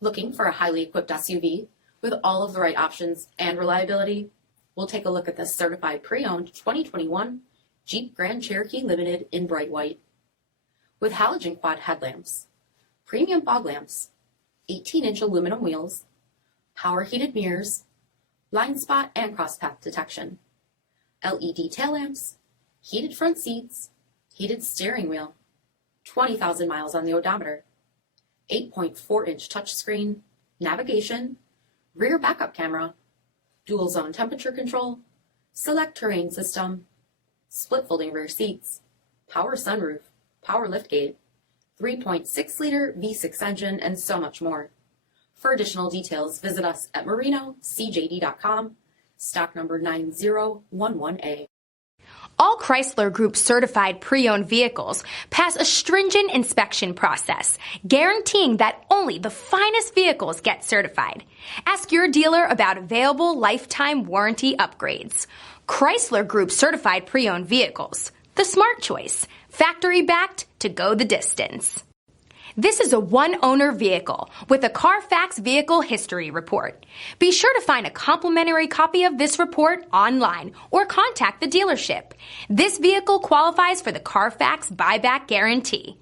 Looking for a highly equipped SUV with all of the right options and reliability? We'll take a look at this certified pre-owned 2021 Jeep Grand Cherokee Limited in bright white. With halogen quad headlamps, premium fog lamps, 18-inch aluminum wheels, power heated mirrors, blind spot and cross path detection, LED tail lamps, heated front seats, heated steering wheel, 20,000 miles on the odometer, 8.4-inch touchscreen, navigation, rear backup camera, dual zone temperature control, SELEC-TERRAIN system, split folding rear seats, power sunroof, power liftgate, 3.6-liter V6 engine, and so much more. For additional details, visit us at marinocjd.com, stock number 9011A. All Chrysler Group certified pre-owned vehicles pass a stringent inspection process, guaranteeing that only the finest vehicles get certified. Ask your dealer about available lifetime warranty upgrades. Chrysler Group certified pre-owned vehicles, the smart choice, factory backed to go the distance. This is a one-owner vehicle with a CARFAX vehicle history report. Be sure to find a complimentary copy of this report online or contact the dealership. This vehicle qualifies for the CARFAX buyback guarantee.